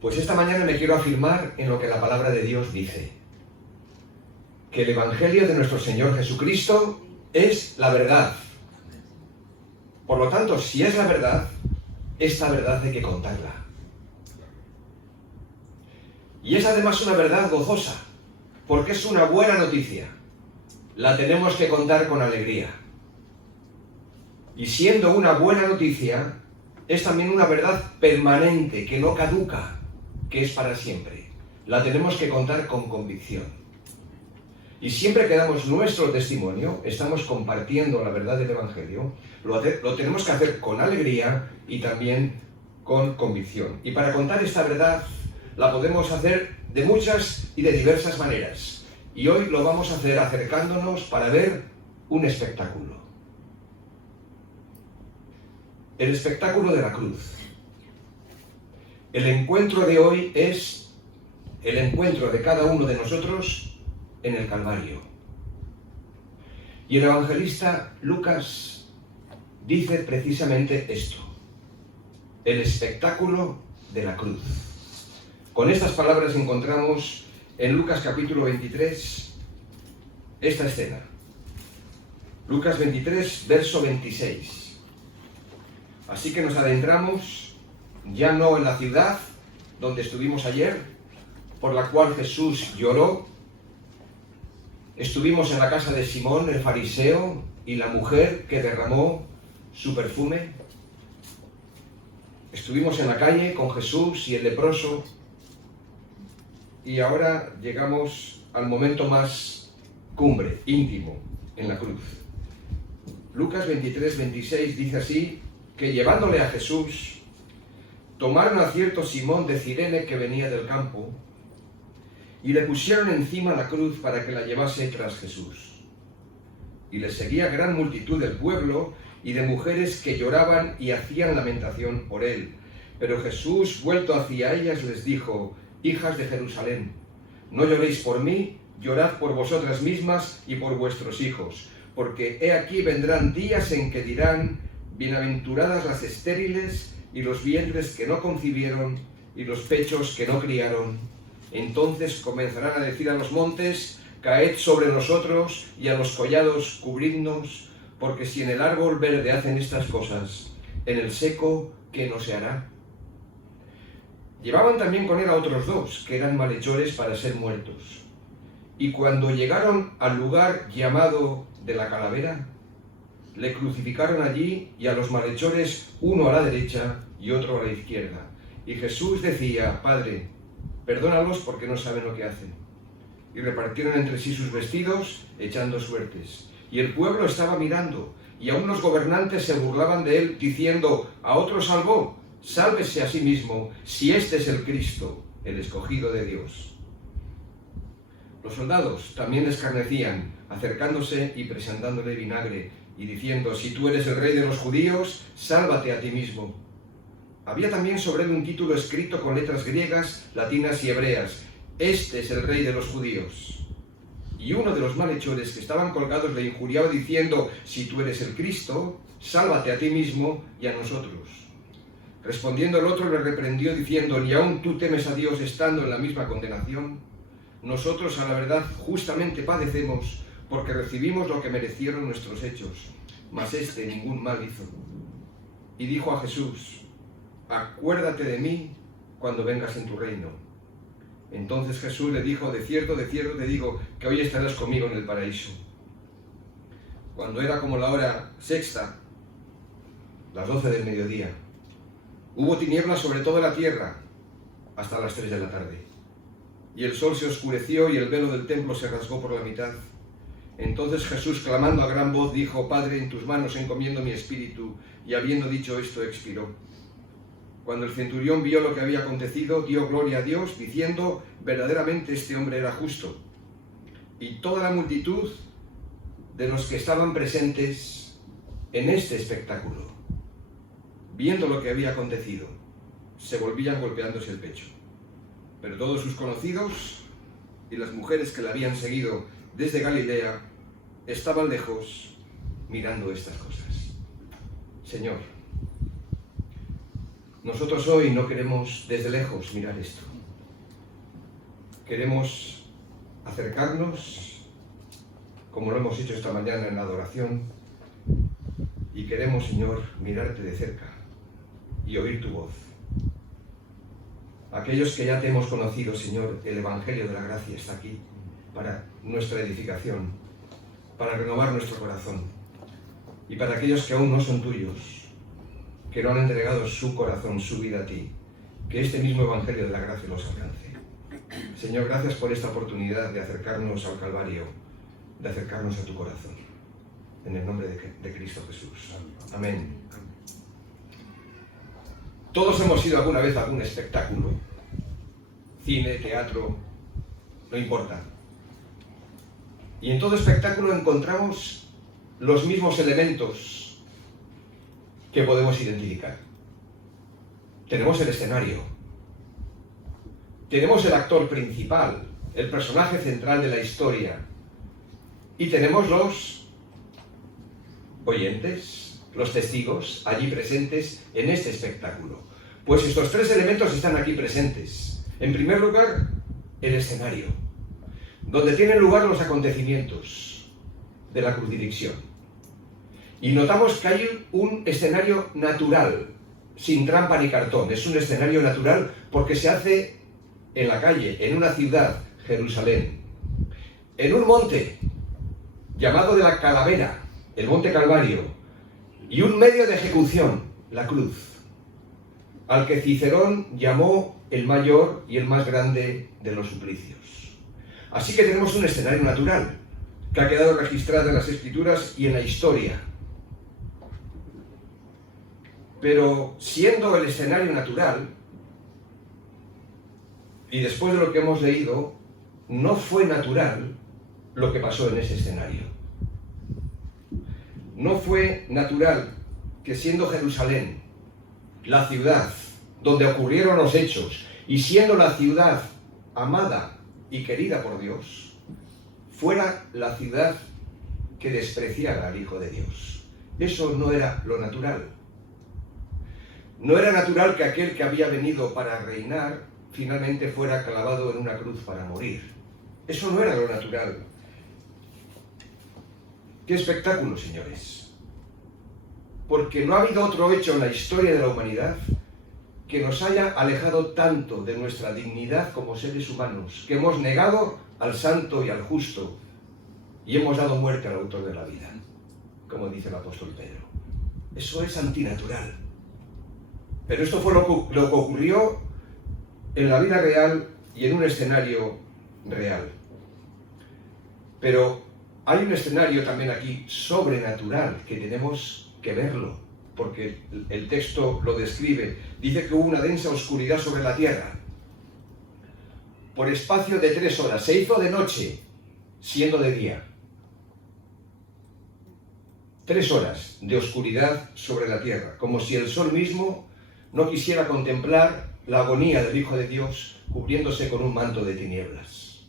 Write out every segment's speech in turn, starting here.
Pues esta mañana me quiero afirmar en lo que la palabra de Dios dice. Que el Evangelio de nuestro Señor Jesucristo es la verdad. Por lo tanto, si es la verdad, esta verdad hay que contarla. Y es además una verdad gozosa, porque es una buena noticia. La tenemos que contar con alegría. Y siendo una buena noticia, es también una verdad permanente, que no caduca, que es para siempre. La tenemos que contar con convicción. Y siempre que damos nuestro testimonio, estamos compartiendo la verdad del Evangelio, lo tenemos que hacer con alegría y también con convicción. Y para contar esta verdad, la podemos hacer de muchas y de diversas maneras. Y hoy lo vamos a hacer acercándonos para ver un espectáculo. El espectáculo de la cruz. El encuentro de hoy es el encuentro de cada uno de nosotros en el Calvario. Y el evangelista Lucas dice precisamente esto: el espectáculo de la cruz. Con estas palabras encontramos en Lucas capítulo 23 esta escena. Lucas 23, verso 26. Así que nos adentramos ya no en la ciudad donde estuvimos ayer, por la cual Jesús lloró. Estuvimos en la casa de Simón el fariseo y la mujer que derramó su perfume. Estuvimos en la calle con Jesús y el leproso. Y ahora llegamos al momento más cumbre, íntimo, en la cruz. Lucas 23, 26 dice así, que llevándole a Jesús, tomaron a cierto Simón de Cirene que venía del campo, y le pusieron encima la cruz para que la llevase tras Jesús. Y le seguía gran multitud del pueblo y de mujeres que lloraban y hacían lamentación por él. Pero Jesús, vuelto hacia ellas, les dijo: hijas de Jerusalén, no lloréis por mí, llorad por vosotras mismas y por vuestros hijos, porque he aquí vendrán días en que dirán: bienaventuradas las estériles y los vientres que no concibieron y los pechos que no criaron. Entonces comenzarán a decir a los montes: caed sobre nosotros, y a los collados cubridnos, porque si en el árbol verde hacen estas cosas, en el seco, ¿qué no se hará? Llevaban también con él a otros dos, que eran malhechores para ser muertos. Y cuando llegaron al lugar llamado de la Calavera, le crucificaron allí, y a los malhechores uno a la derecha y otro a la izquierda. Y Jesús decía: Padre, perdónalos porque no saben lo que hacen. Y repartieron entre sí sus vestidos, echando suertes. Y el pueblo estaba mirando, y aún los gobernantes se burlaban de él, diciendo: a otro salvó, sálvese a sí mismo, si este es el Cristo, el escogido de Dios. Los soldados también le escarnecían, acercándose y presentándole vinagre, y diciendo: si tú eres el rey de los judíos, sálvate a ti mismo. Había también sobre él un título escrito con letras griegas, latinas y hebreas: este es el rey de los judíos. Y uno de los malhechores que estaban colgados le injuriaba diciendo: si tú eres el Cristo, sálvate a ti mismo y a nosotros. Respondiendo el otro le reprendió diciendo: ¿ni aún tú temes a Dios estando en la misma condenación? Nosotros a la verdad justamente padecemos, porque recibimos lo que merecieron nuestros hechos, mas este ningún mal hizo. Y dijo a Jesús: acuérdate de mí cuando vengas en tu reino. Entonces Jesús le dijo: de cierto te digo, que hoy estarás conmigo en el paraíso. Cuando era como la hora sexta, las 12 del mediodía, hubo tinieblas sobre toda la tierra hasta las 3 de la tarde. Y el sol se oscureció y el velo del templo se rasgó por la mitad. Entonces Jesús, clamando a gran voz, dijo: Padre, en tus manos encomiendo mi espíritu. Y habiendo dicho esto, expiró. Cuando el centurión vio lo que había acontecido, dio gloria a Dios, diciendo: verdaderamente este hombre era justo. Y toda la multitud de los que estaban presentes en este espectáculo, viendo lo que había acontecido, se volvían golpeándose el pecho. Pero todos sus conocidos y las mujeres que le habían seguido desde Galilea estaban lejos mirando estas cosas. Señor, Nosotros hoy no queremos desde lejos mirar esto. Queremos acercarnos, como lo hemos hecho esta mañana en la adoración, y queremos, Señor, mirarte de cerca y oír tu voz. Aquellos que ya te hemos conocido, Señor, el Evangelio de la Gracia está aquí para nuestra edificación, para renovar nuestro corazón. Y para aquellos que aún no son tuyos, que no han entregado su corazón, su vida a ti, que este mismo Evangelio de la Gracia los alcance. Señor, gracias por esta oportunidad de acercarnos al Calvario, de acercarnos a tu corazón. En el nombre de Cristo Jesús. Amén. Todos hemos ido alguna vez a algún espectáculo, cine, teatro, no importa. Y en todo espectáculo encontramos los mismos elementos que podemos identificar. Tenemos el escenario, tenemos el actor principal, el personaje central de la historia, y tenemos los oyentes, los testigos allí presentes en este espectáculo. Pues estos tres elementos están aquí presentes. En primer lugar, el escenario, donde tienen lugar los acontecimientos de la crucifixión. Y notamos que hay un escenario natural, sin trampa ni cartón. Es un escenario natural porque se hace en la calle, en una ciudad, Jerusalén, en un monte llamado de la Calavera, el Monte Calvario, y un medio de ejecución, la cruz, al que Cicerón llamó el mayor y el más grande de los suplicios. Así que tenemos un escenario natural, que ha quedado registrado en las Escrituras y en la historia. Pero siendo el escenario natural, y después de lo que hemos leído, no fue natural lo que pasó en ese escenario. No fue natural que siendo Jerusalén la ciudad donde ocurrieron los hechos y siendo la ciudad amada y querida por Dios, fuera la ciudad que despreciara al Hijo de Dios. Eso no era lo natural. No era natural que aquel que había venido para reinar finalmente fuera clavado en una cruz para morir. Eso no era lo natural. ¡Qué espectáculo, señores! Porque no ha habido otro hecho en la historia de la humanidad que nos haya alejado tanto de nuestra dignidad como seres humanos, que hemos negado al santo y al justo y hemos dado muerte al autor de la vida, como dice el apóstol Pedro. Eso es antinatural. Pero esto fue lo que ocurrió en la vida real y en un escenario real. Pero hay un escenario también aquí sobrenatural que tenemos que verlo, porque el texto lo describe. Dice que hubo una densa oscuridad sobre la tierra. Por espacio de 3 horas. Se hizo de noche, siendo de día. 3 horas de oscuridad sobre la tierra, como si el sol mismo no quisiera contemplar la agonía del Hijo de Dios cubriéndose con un manto de tinieblas.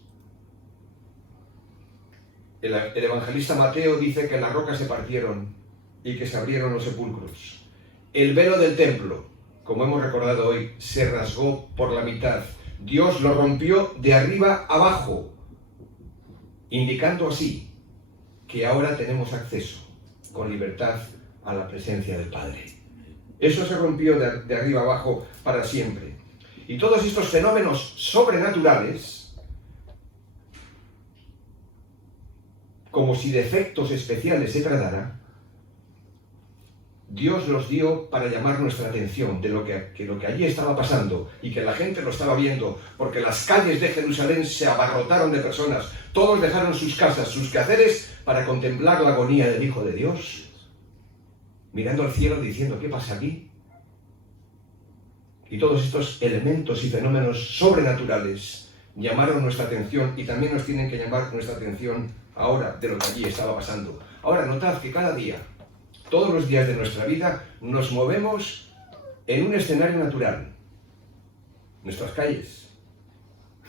El evangelista Mateo dice que las rocas se partieron y que se abrieron los sepulcros. El velo del templo, como hemos recordado hoy, se rasgó por la mitad. Dios lo rompió de arriba abajo, indicando así que ahora tenemos acceso con libertad a la presencia del Padre. Eso se rompió de arriba abajo para siempre. Y todos estos fenómenos sobrenaturales, como si de efectos especiales se tratara, Dios los dio para llamar nuestra atención de lo que allí estaba pasando y que la gente lo estaba viendo, porque las calles de Jerusalén se abarrotaron de personas. Todos dejaron sus casas, sus quehaceres, para contemplar la agonía del Hijo de Dios, mirando al cielo diciendo: ¿qué pasa aquí? Y todos estos elementos y fenómenos sobrenaturales llamaron nuestra atención y también nos tienen que llamar nuestra atención ahora de lo que allí estaba pasando. Ahora notad que cada día, todos los días de nuestra vida, nos movemos en un escenario natural. Nuestras calles,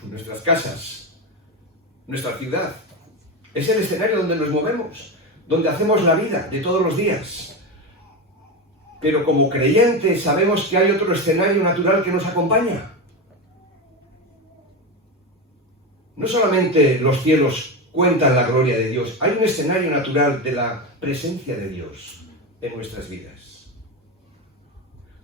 nuestras casas, nuestra ciudad. Es el escenario donde nos movemos, donde hacemos la vida de todos los días. Pero como creyentes sabemos que hay otro escenario natural que nos acompaña. No solamente los cielos cuentan la gloria de Dios, hay un escenario natural de la presencia de Dios en nuestras vidas.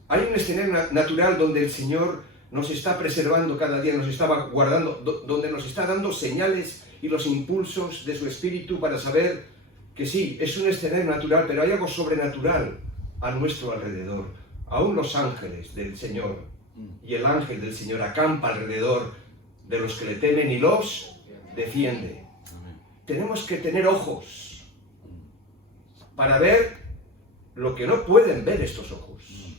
Hay un escenario natural donde el Señor nos está preservando cada día, nos está guardando, donde nos está dando señales y los impulsos de su Espíritu para saber que sí, es un escenario natural, pero hay algo sobrenatural a nuestro alrededor. Aún los ángeles del Señor y el ángel del Señor acampa alrededor de los que le temen y los defiende. Tenemos que tener ojos para ver lo que no pueden ver estos ojos.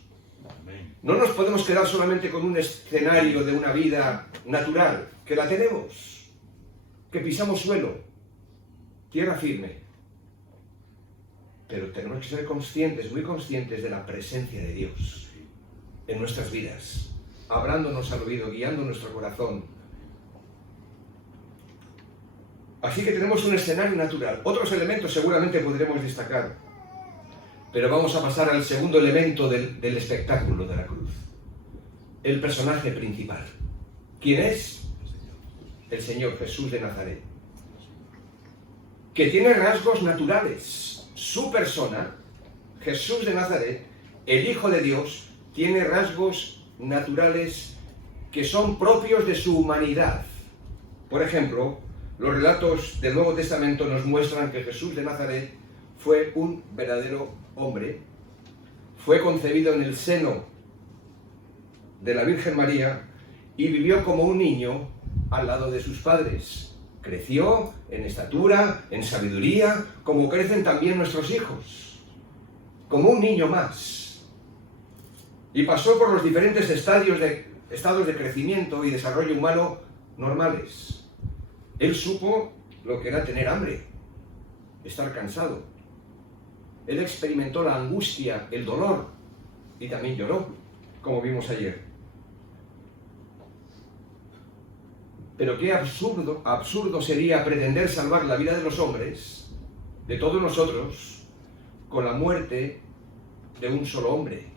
No nos podemos quedar solamente con un escenario de una vida natural, que la tenemos, que pisamos suelo, tierra firme. Pero tenemos que ser conscientes, muy conscientes de la presencia de Dios en nuestras vidas, hablándonos al oído, guiando nuestro corazón. Así que tenemos un escenario natural. Otros elementos seguramente podremos destacar, pero vamos a pasar al segundo elemento del espectáculo de la cruz. El personaje principal. ¿Quién es? El Señor Jesús de Nazaret. Que tiene rasgos naturales. Su persona, Jesús de Nazaret, el Hijo de Dios, tiene rasgos naturales que son propios de su humanidad. Por ejemplo, los relatos del Nuevo Testamento nos muestran que Jesús de Nazaret fue un verdadero hombre, fue concebido en el seno de la Virgen María y vivió como un niño al lado de sus padres. Creció en estatura, en sabiduría, como crecen también nuestros hijos, como un niño más. Y pasó por los diferentes estados de crecimiento y desarrollo humano normales. Él supo lo que era tener hambre, estar cansado. Él experimentó la angustia, el dolor, y también lloró, como vimos ayer. Pero qué absurdo sería pretender salvar la vida de los hombres, de todos nosotros, con la muerte de un solo hombre.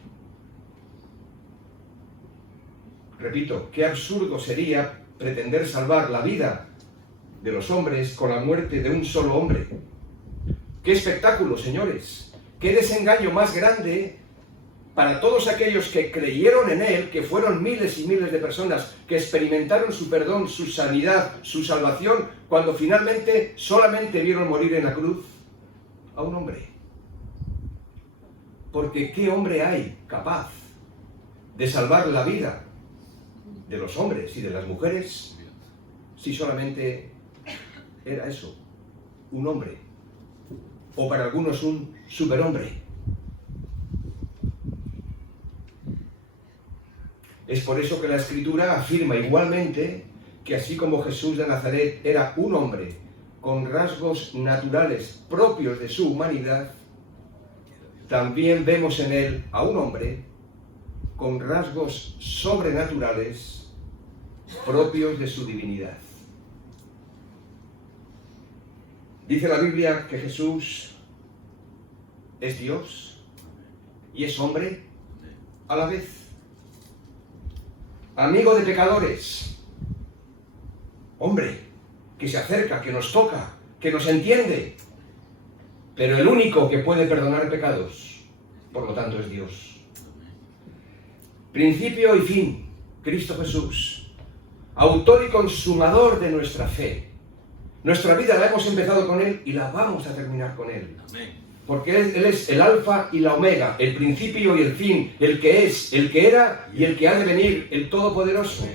Repito, qué absurdo sería pretender salvar la vida de los hombres con la muerte de un solo hombre. ¡Qué espectáculo, señores! ¡Qué desengaño más grande para todos aquellos que creyeron en Él, que fueron miles y miles de personas, que experimentaron su perdón, su sanidad, su salvación, cuando finalmente solamente vieron morir en la cruz a un hombre? Porque ¿qué hombre hay capaz de salvar la vida de los hombres y de las mujeres si solamente era eso, un hombre? O para algunos un superhombre. Es por eso que la Escritura afirma igualmente que así como Jesús de Nazaret era un hombre con rasgos naturales propios de su humanidad, también vemos en él a un hombre con rasgos sobrenaturales propios de su divinidad. Dice la Biblia que Jesús es Dios y es hombre a la vez. Amigo de pecadores, hombre que se acerca, que nos toca, que nos entiende, pero el único que puede perdonar pecados, por lo tanto, es Dios. Principio y fin, Cristo Jesús, autor y consumador de nuestra fe. Nuestra vida la hemos empezado con Él y la vamos a terminar con Él. Amén. Porque Él es el alfa y la omega, el principio y el fin, el que es, el que era y el que ha de venir, el todopoderoso.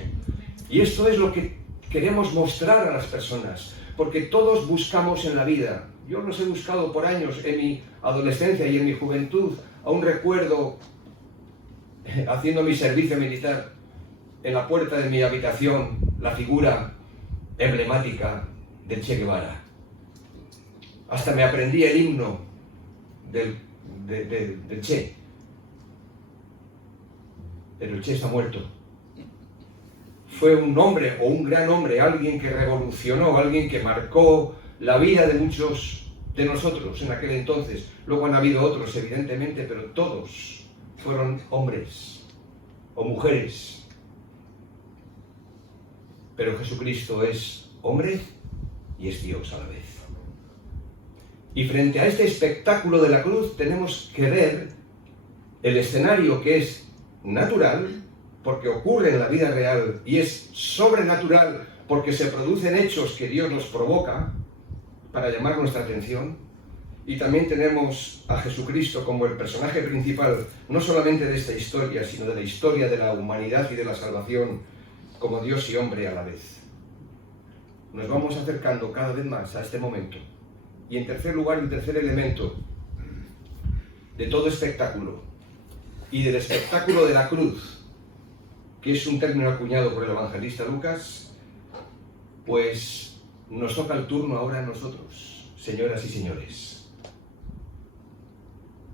Y esto es lo que queremos mostrar a las personas, porque todos buscamos en la vida. Yo los he buscado por años en mi adolescencia y en mi juventud. Aún recuerdo, haciendo mi servicio militar, en la puerta de mi habitación, la figura emblemática del Che Guevara. Hasta me aprendí el himno del Che. Pero el Che está muerto. Fue un hombre o un gran hombre, alguien que revolucionó, alguien que marcó la vida de muchos de nosotros en aquel entonces. Luego han habido otros, evidentemente, pero todos fueron hombres o mujeres. Pero Jesucristo es hombre y es Dios a la vez. Y frente a este espectáculo de la cruz tenemos que ver el escenario que es natural, porque ocurre en la vida real, y es sobrenatural, porque se producen hechos que Dios nos provoca para llamar nuestra atención. Y también tenemos a Jesucristo como el personaje principal, no solamente de esta historia, sino de la historia de la humanidad y de la salvación, como Dios y hombre a la vez. Nos vamos acercando cada vez más a este momento. Y en tercer lugar, el tercer elemento de todo espectáculo, y del espectáculo de la cruz, que es un término acuñado por el evangelista Lucas, pues nos toca el turno ahora a nosotros, señoras y señores.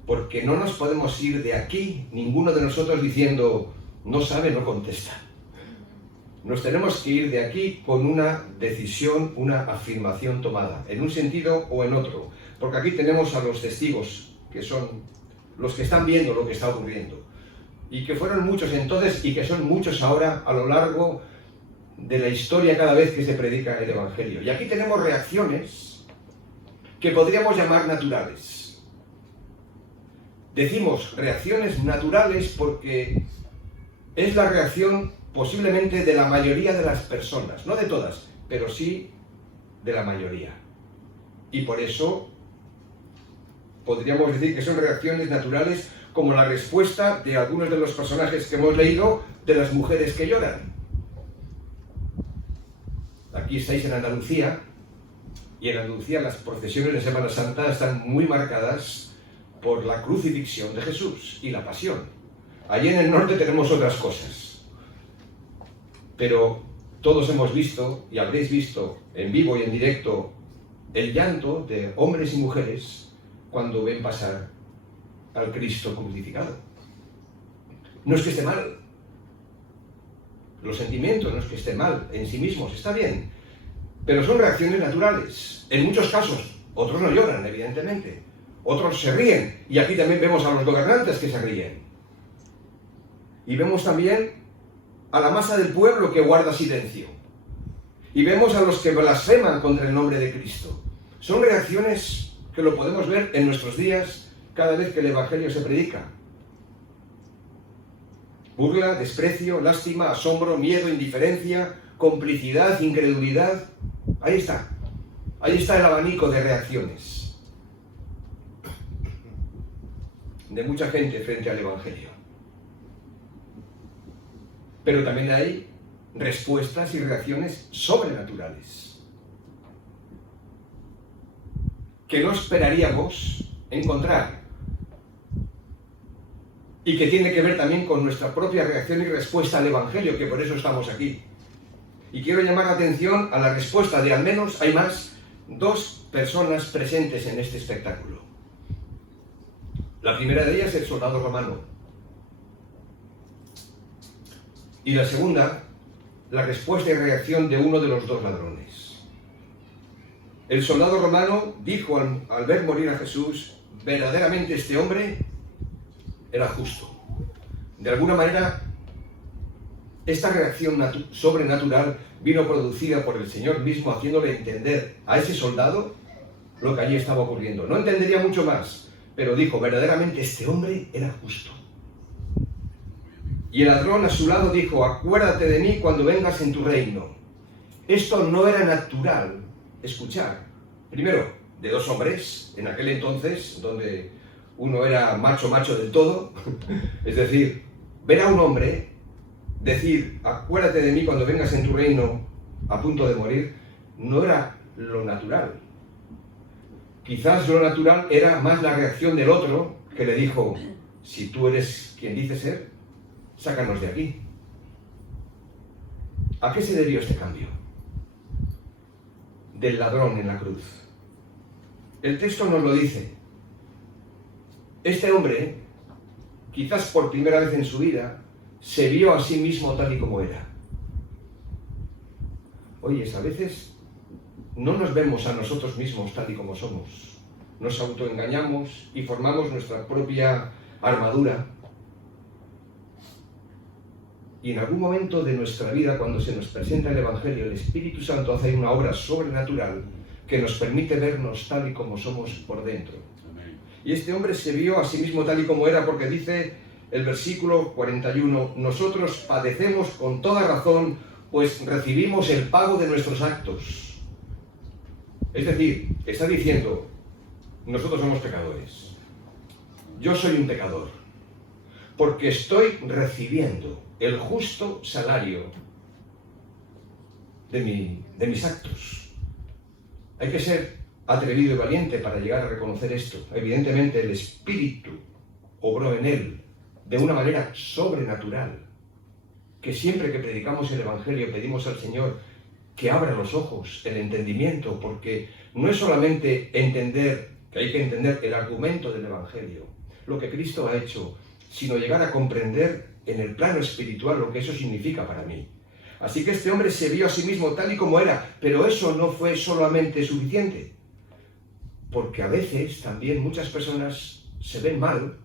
Porque no nos podemos ir de aquí, ninguno de nosotros, diciendo, no sabe, no contesta. Nos tenemos que ir de aquí con una decisión, una afirmación tomada, en un sentido o en otro. Porque aquí tenemos a los testigos, que son los que están viendo lo que está ocurriendo. Y que fueron muchos entonces y que son muchos ahora a lo largo de la historia cada vez que se predica el Evangelio. Y aquí tenemos reacciones que podríamos llamar naturales. Decimos reacciones naturales porque es la reacción posiblemente de la mayoría de las personas, no de todas, pero sí de la mayoría. Y por eso podríamos decir que son reacciones naturales, como la respuesta de algunos de los personajes que hemos leído de las mujeres que lloran. Aquí estáis en Andalucía, y en Andalucía las procesiones de Semana Santa están muy marcadas por la crucifixión de Jesús y la pasión. Allí en el norte tenemos otras cosas. Pero todos hemos visto, y habréis visto en vivo y en directo, el llanto de hombres y mujeres cuando ven pasar al Cristo crucificado. No es que esté mal. Los sentimientos no es que estén mal en sí mismos, está bien. Pero son reacciones naturales. En muchos casos, otros no lloran, evidentemente. Otros se ríen. Y aquí también vemos a los gobernantes que se ríen. Y vemos también a la masa del pueblo que guarda silencio. Y vemos a los que blasfeman contra el nombre de Cristo. Son reacciones que lo podemos ver en nuestros días cada vez que el Evangelio se predica. Burla, desprecio, lástima, asombro, miedo, indiferencia, complicidad, incredulidad. Ahí está. Ahí está el abanico de reacciones de mucha gente frente al Evangelio. Pero también hay respuestas y reacciones sobrenaturales que no esperaríamos encontrar y que tiene que ver también con nuestra propia reacción y respuesta al Evangelio, que por eso estamos aquí. Y quiero llamar la atención a la respuesta de al menos, hay más, 2 personas presentes en este espectáculo. La primera de ellas es el soldado romano. Y la segunda, la respuesta y reacción de uno de los 2 ladrones. El soldado romano dijo al ver morir a Jesús, verdaderamente este hombre era justo. De alguna manera, esta reacción sobrenatural vino producida por el Señor mismo, haciéndole entender a ese soldado lo que allí estaba ocurriendo. No entendería mucho más, pero dijo, verdaderamente este hombre era justo. Y el ladrón a su lado dijo, acuérdate de mí cuando vengas en tu reino. Esto no era natural escuchar. Primero, de 2 hombres, en aquel entonces, donde uno era macho del todo, es decir, ver a un hombre decir, acuérdate de mí cuando vengas en tu reino a punto de morir, no era lo natural. Quizás lo natural era más la reacción del otro, que le dijo, si tú eres quien dices ser, sácanos de aquí. ¿A qué se debió este cambio? Del ladrón en la cruz. El texto nos lo dice. Este hombre, quizás por primera vez en su vida, se vio a sí mismo tal y como era. Oyes, a veces no nos vemos a nosotros mismos tal y como somos. Nos autoengañamos y formamos nuestra propia armadura Y en algún momento de nuestra vida, cuando se nos presenta el Evangelio, el Espíritu Santo hace una obra sobrenatural que nos permite vernos tal y como somos por dentro. Amén. Y este hombre se vio a sí mismo tal y como era, porque dice el versículo 41, nosotros padecemos con toda razón, pues recibimos el pago de nuestros actos. Es decir, está diciendo, nosotros somos pecadores. Yo soy un pecador, porque estoy recibiendo el justo salario de mis actos. Hay que ser atrevido y valiente para llegar a reconocer esto. Evidentemente el Espíritu obró en él de una manera sobrenatural, que siempre que predicamos el Evangelio pedimos al Señor que abra los ojos, el entendimiento, porque no es solamente entender, que hay que entender el argumento del Evangelio, lo que Cristo ha hecho, sino llegar a comprender en el plano espiritual lo que eso significa para mí. Así que este hombre se vio a sí mismo tal y como era, pero eso no fue solamente suficiente, porque a veces también muchas personas se ven mal,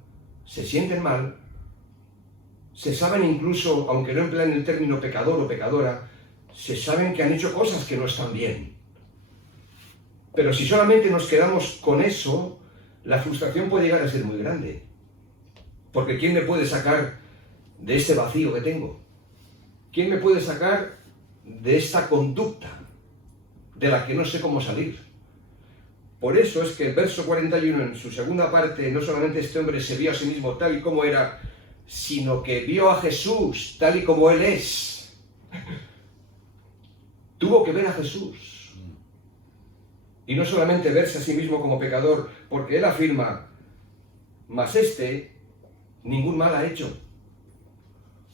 se sienten mal, se saben incluso, aunque no emplean el término pecador o pecadora, se saben que han hecho cosas que no están bien. Pero si solamente nos quedamos con eso, la frustración puede llegar a ser muy grande. Porque ¿quién me puede sacar de este vacío que tengo? ¿Quién me puede sacar de esta conducta de la que no sé cómo salir? Por eso es que el verso 41, en su segunda parte, no solamente este hombre se vio a sí mismo tal y como era, sino que vio a Jesús tal y como Él es. Tuvo que ver a Jesús. Y no solamente verse a sí mismo como pecador, porque Él afirma, mas este ningún mal ha hecho.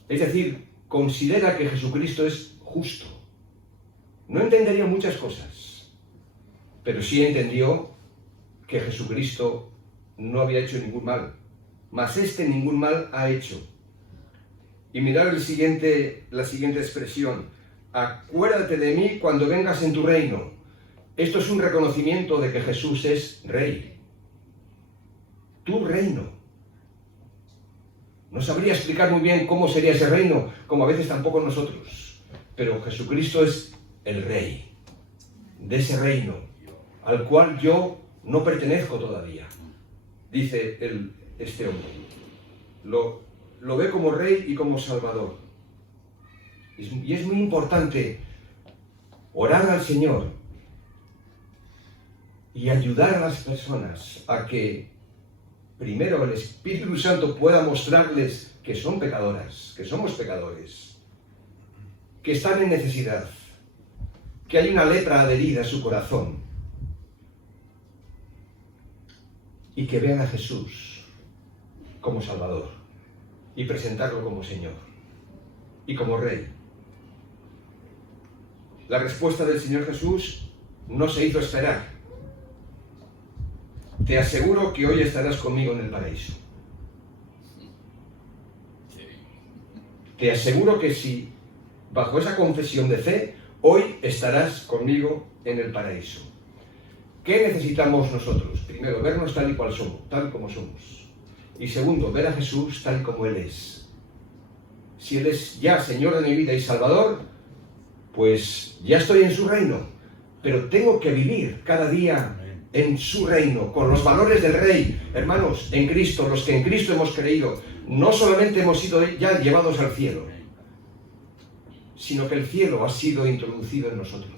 Es decir, considera que Jesucristo es justo. No entendería muchas cosas, pero sí entendió que Jesucristo no había hecho ningún mal, mas este ningún mal ha hecho. Y mirar la siguiente expresión, acuérdate de mí cuando vengas en tu reino. Esto es un reconocimiento de que Jesús es Rey. Tu reino. No sabría explicar muy bien cómo sería ese reino, como a veces tampoco nosotros. Pero Jesucristo es el Rey de ese reino, al cual yo no pertenezco todavía, dice este hombre. Lo ve como Rey y como Salvador. Y es muy importante orar al Señor y ayudar a las personas a que primero el Espíritu Santo pueda mostrarles que son pecadoras, que somos pecadores, que están en necesidad, que hay una lepra adherida a su corazón, y que vean a Jesús como Salvador y presentarlo como Señor y como Rey. La respuesta del Señor Jesús no se hizo esperar. Te aseguro que hoy estarás conmigo en el paraíso. Te aseguro que si, bajo esa confesión de fe, hoy estarás conmigo en el paraíso. ¿Qué necesitamos nosotros? Primero, vernos tal y cual somos, tal como somos. Y segundo, ver a Jesús tal como Él es. Si Él es ya Señor de mi vida y Salvador, pues ya estoy en su reino. Pero tengo que vivir cada día en su reino, con los valores del Rey. Hermanos, en Cristo, los que en Cristo hemos creído, no solamente hemos sido ya llevados al cielo, sino que el cielo ha sido introducido en nosotros.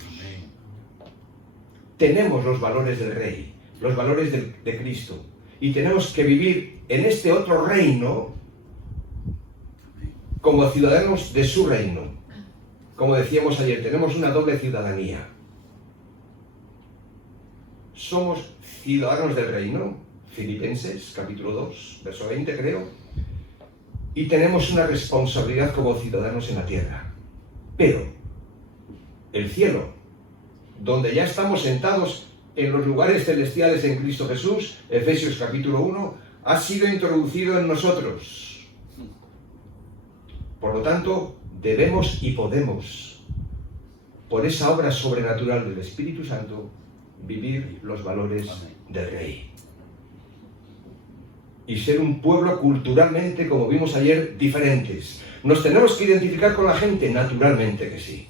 Tenemos los valores del Rey, los valores de Cristo, y tenemos que vivir en este otro reino como ciudadanos de su reino. Como decíamos ayer, tenemos una doble ciudadanía. Somos ciudadanos del reino, Filipenses, capítulo 2, verso 20 creo, y tenemos una responsabilidad como ciudadanos en la tierra. Pero el cielo, donde ya estamos sentados en los lugares celestiales en Cristo Jesús, Efesios capítulo 1, ha sido introducido en nosotros. Por lo tanto, debemos y podemos, por esa obra sobrenatural del Espíritu Santo, vivir los valores del Rey. y ser un pueblo culturalmente, como vimos ayer, diferentes. ¿Nos tenemos que identificar con la gente? Naturalmente que sí.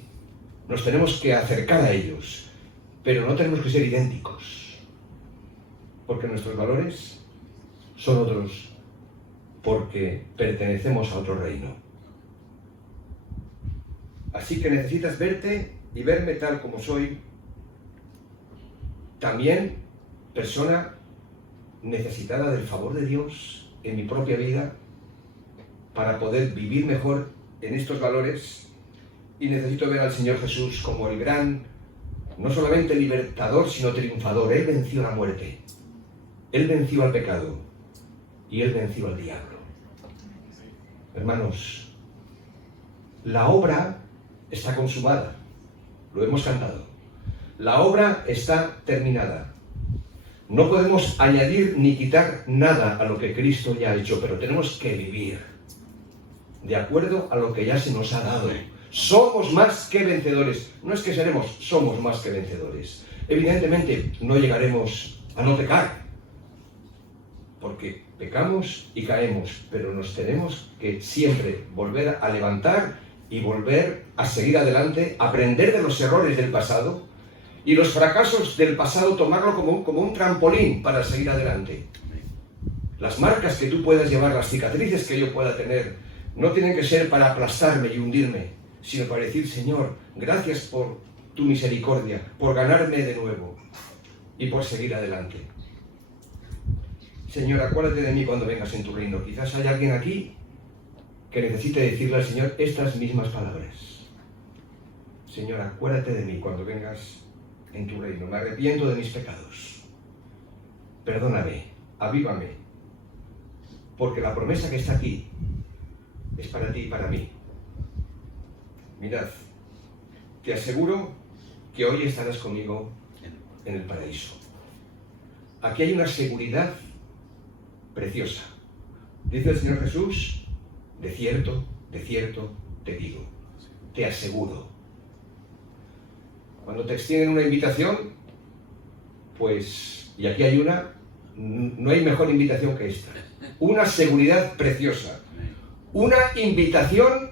Nos tenemos que acercar a ellos, pero no tenemos que ser idénticos, porque nuestros valores son otros, porque pertenecemos a otro reino. Así que necesitas verte y verme tal como soy. También, persona necesitada del favor de Dios en mi propia vida para poder vivir mejor en estos valores, y necesito ver al Señor Jesús como el gran, no solamente libertador, sino triunfador. Él venció la muerte, Él venció al pecado y Él venció al diablo. Hermanos, la obra está consumada, lo hemos cantado. La obra está terminada. No podemos añadir ni quitar nada a lo que Cristo ya ha hecho, pero tenemos que vivir de acuerdo a lo que ya se nos ha dado. Somos más que vencedores. No es que seremos, somos más que vencedores. Evidentemente no llegaremos a no pecar, porque pecamos y caemos, pero nos tenemos que siempre volver a levantar y volver a seguir adelante, aprender de los errores del pasado y los fracasos del pasado, tomarlo como un trampolín para seguir adelante. Las marcas que tú puedas llevar, las cicatrices que yo pueda tener, no tienen que ser para aplastarme y hundirme, sino para decir: Señor, gracias por tu misericordia, por ganarme de nuevo y por seguir adelante. Señor, acuérdate de mí cuando vengas en tu reino. Quizás haya alguien aquí que necesite decirle al Señor estas mismas palabras. Señor, acuérdate de mí cuando vengas en tu reino. Me arrepiento de mis pecados. Perdóname, avívame, porque la promesa que está aquí es para ti y para mí. Mirad, te aseguro que hoy estarás conmigo en el paraíso. Aquí hay una seguridad preciosa. Dice el Señor Jesús: de cierto te digo, te aseguro. Cuando te extienden una invitación, pues, y aquí hay una, no hay mejor invitación que esta. Una seguridad preciosa. Una invitación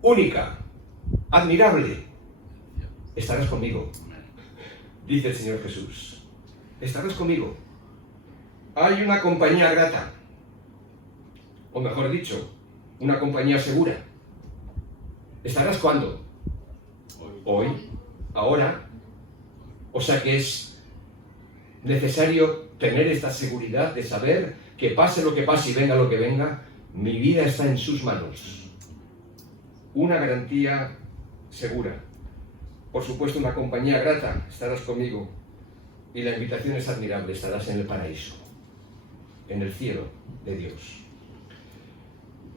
única, admirable. Estarás conmigo, dice el Señor Jesús. Estarás conmigo. Hay una compañía grata, o mejor dicho, una compañía segura. ¿Estarás cuándo? Hoy, ahora. O sea que es necesario tener esta seguridad de saber que pase lo que pase y venga lo que venga, mi vida está en sus manos. Una garantía segura. Por supuesto, una compañía grata, estarás conmigo. Y la invitación es admirable, estarás en el paraíso, en el cielo de Dios.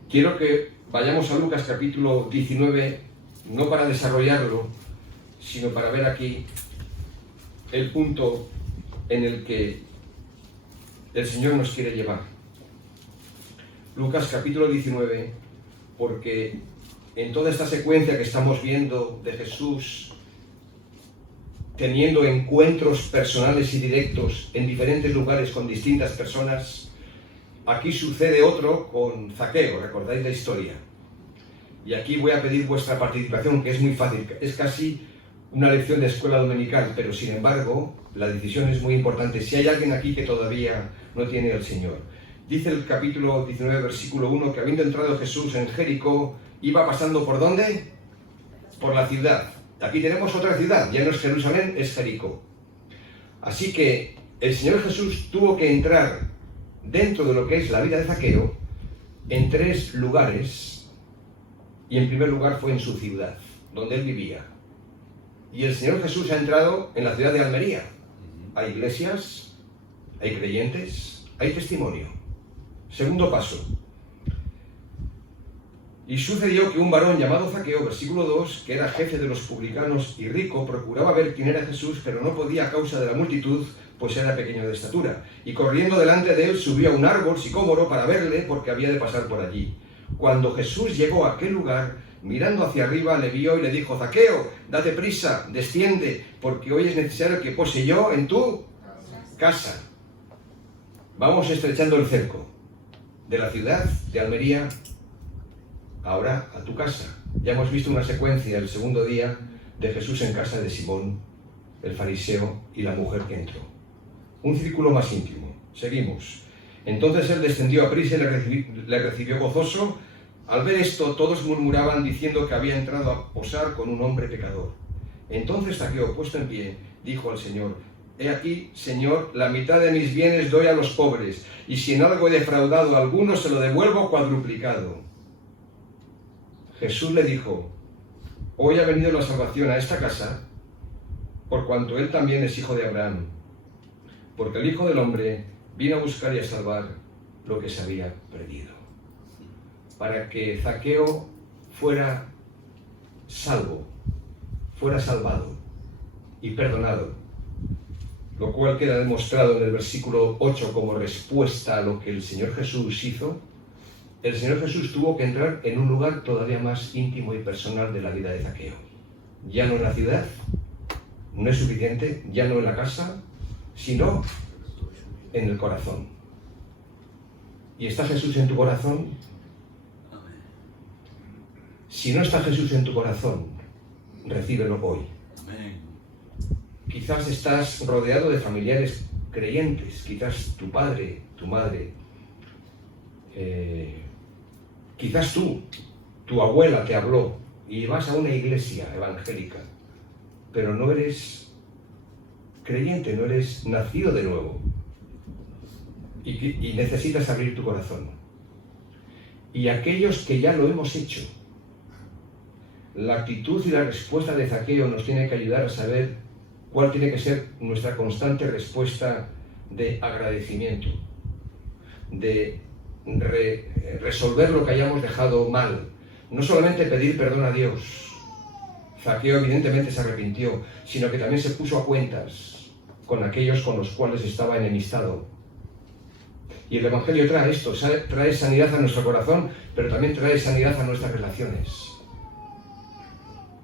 Quiero que vayamos a Lucas capítulo 19, no para desarrollarlo, sino para ver aquí el punto en el que el Señor nos quiere llevar. Lucas capítulo 19, porque en toda esta secuencia que estamos viendo de Jesús teniendo encuentros personales y directos en diferentes lugares con distintas personas, aquí sucede otro con Zaqueo, recordáis la historia. Y aquí voy a pedir vuestra participación, que es muy fácil, es casi una lección de escuela dominical, pero sin embargo la decisión es muy importante. Si hay alguien aquí que todavía no tiene al Señor. Dice el capítulo 19, versículo 1, que habiendo entrado Jesús en Jericó, iba pasando ¿por dónde? Por la ciudad. Aquí tenemos otra ciudad, ya no es Jerusalén, es Jericó. Así que el Señor Jesús tuvo que entrar dentro de lo que es la vida de Zaqueo en tres lugares, y en primer lugar fue en su ciudad, donde él vivía. Y el Señor Jesús ha entrado en la ciudad de Almería. Hay iglesias, hay creyentes, hay testimonio. Segundo paso. Y sucedió que un varón llamado Zaqueo, versículo 2, que era jefe de los publicanos y rico, procuraba ver quién era Jesús, pero no podía a causa de la multitud, pues era pequeño de estatura. Y corriendo delante de él subió a un árbol sicómoro para verle, porque había de pasar por allí. Cuando Jesús llegó a aquel lugar, mirando hacia arriba, le vio y le dijo: Zaqueo, date prisa, desciende, porque hoy es necesario que pose yo en tu casa. Vamos estrechando el cerco. de la ciudad de Almería, ahora a tu casa. Ya hemos visto una secuencia el segundo día de Jesús en casa de Simón, el fariseo, y la mujer que entró. Un círculo más íntimo. Seguimos. Entonces él descendió a prisa y le recibió gozoso. Al ver esto, todos murmuraban diciendo que había entrado a posar con un hombre pecador. Entonces Zaqueo, puesto en pie, dijo al Señor: He aquí, Señor, la mitad de mis bienes doy a los pobres, y si en algo he defraudado a alguno, se lo devuelvo cuadruplicado. Jesús le dijo: Hoy ha venido la salvación a esta casa, por cuanto él también es hijo de Abraham, porque el Hijo del Hombre vino a buscar y a salvar lo que se había perdido. Para que Zaqueo fuera salvo, fuera salvado y perdonado, lo cual queda demostrado en el versículo 8 como respuesta a lo que el Señor Jesús hizo. El Señor Jesús tuvo que entrar en un lugar todavía más íntimo y personal de la vida de Zaqueo. Ya no en la ciudad, no es suficiente, ya no en la casa, sino en el corazón. ¿Y está Jesús en tu corazón? Si no está Jesús en tu corazón, recíbelo hoy. Quizás estás rodeado de familiares creyentes, quizás tu padre, tu madre, quizás tu abuela te habló y vas a una iglesia evangélica, pero no eres creyente, no eres nacido de nuevo y necesitas abrir tu corazón. Y aquellos que ya lo hemos hecho, la actitud y la respuesta de Zaqueo nos tiene que ayudar a saber cuál tiene que ser nuestra constante respuesta de agradecimiento, de resolver lo que hayamos dejado mal. No solamente pedir perdón a Dios. Zaqueo evidentemente se arrepintió, sino que también se puso a cuentas con aquellos con los cuales estaba enemistado. Y el Evangelio trae esto, trae sanidad a nuestro corazón, pero también trae sanidad a nuestras relaciones.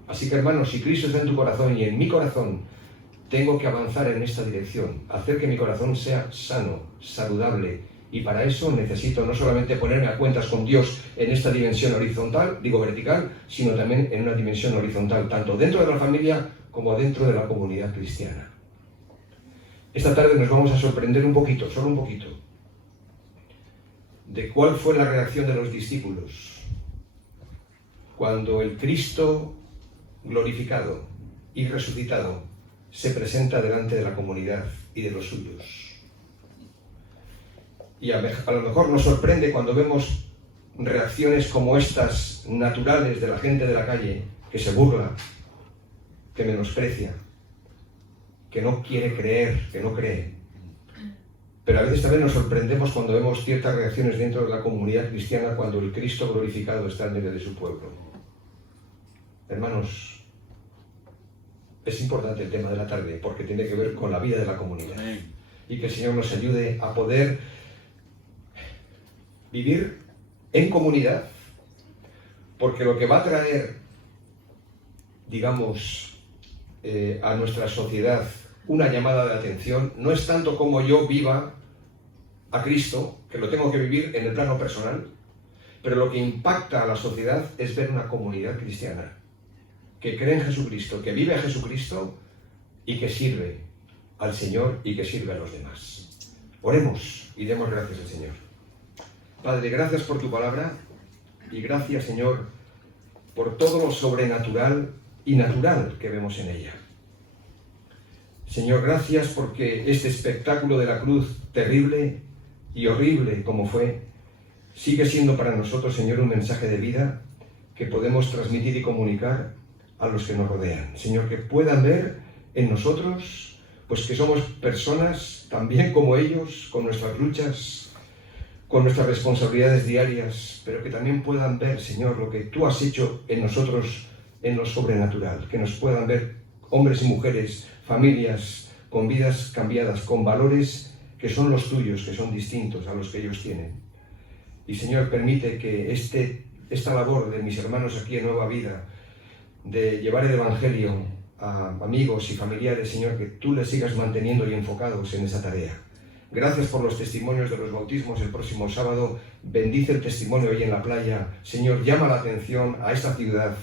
Así que, hermanos, si Cristo está en tu corazón y en mi corazón, tengo que avanzar en esta dirección, hacer que mi corazón sea sano, saludable, y para eso necesito no solamente ponerme a cuentas con Dios en esta dimensión horizontal, digo vertical, sino también en una dimensión horizontal, tanto dentro de la familia como dentro de la comunidad cristiana. Esta tarde nos vamos a sorprender un poquito, solo un poquito, de cuál fue la reacción de los discípulos cuando el Cristo glorificado y resucitado se presenta delante de la comunidad y de los suyos. Y a lo mejor nos sorprende cuando vemos reacciones como estas naturales de la gente de la calle, que se burla, que menosprecia, que no quiere creer, que no cree. Pero a veces también nos sorprendemos cuando vemos ciertas reacciones dentro de la comunidad cristiana cuando el Cristo glorificado está en medio de su pueblo. Hermanos, es importante el tema de la tarde porque tiene que ver con la vida de la comunidad. Y que el Señor nos ayude a poder vivir en comunidad, porque lo que va a traer, digamos, a nuestra sociedad una llamada de atención no es tanto como yo viva a Cristo, que lo tengo que vivir en el plano personal, pero lo que impacta a la sociedad es ver una comunidad cristiana que cree en Jesucristo, que vive a Jesucristo y que sirve al Señor y que sirve a los demás. Oremos y demos gracias al Señor. Padre, gracias por tu palabra y gracias, Señor, por todo lo sobrenatural y natural que vemos en ella. Señor, gracias porque este espectáculo de la cruz terrible y horrible como fue, sigue siendo para nosotros, Señor, un mensaje de vida que podemos transmitir y comunicar a los que nos rodean. Señor, que puedan ver en nosotros, pues que somos personas también como ellos, con nuestras luchas, con nuestras responsabilidades diarias, pero que también puedan ver, Señor, lo que tú has hecho en nosotros en lo sobrenatural, que nos puedan ver hombres y mujeres, familias con vidas cambiadas, con valores que son los tuyos, que son distintos a los que ellos tienen. Y Señor, permite que esta labor de mis hermanos aquí en Nueva Vida, de llevar el Evangelio a amigos y familiares, Señor, que tú les sigas manteniendo y enfocados en esa tarea. Gracias por los testimonios de los bautismos el próximo sábado. Bendice el testimonio hoy en la playa. Señor, llama la atención a esta ciudad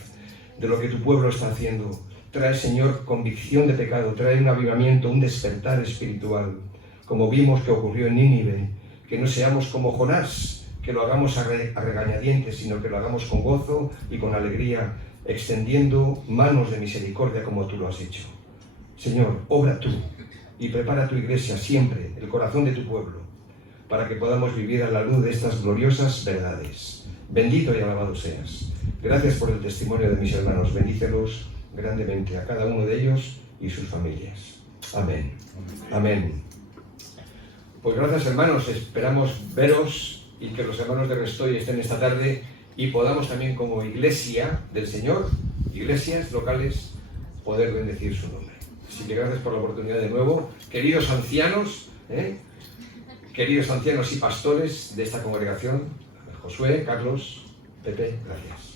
de lo que tu pueblo está haciendo. Trae, Señor, convicción de pecado, trae un avivamiento, un despertar espiritual, como vimos que ocurrió en Nínive. Que no seamos como Jonás, que lo hagamos a regañadientes, sino que lo hagamos con gozo y con alegría, extendiendo manos de misericordia como tú lo has hecho. Señor, obra tú y prepara tu iglesia siempre, el corazón de tu pueblo, para que podamos vivir a la luz de estas gloriosas verdades. Bendito y alabado seas. Gracias por el testimonio de mis hermanos. Bendícelos grandemente a cada uno de ellos y sus familias. Amén. Amén. Pues gracias, hermanos. Esperamos veros y que los hermanos de Restoy estén esta tarde y podamos también, como iglesia del Señor, iglesias locales, poder bendecir su nombre. Así que gracias por la oportunidad de nuevo. Queridos ancianos y pastores de esta congregación, Josué, Carlos, Pepe, gracias.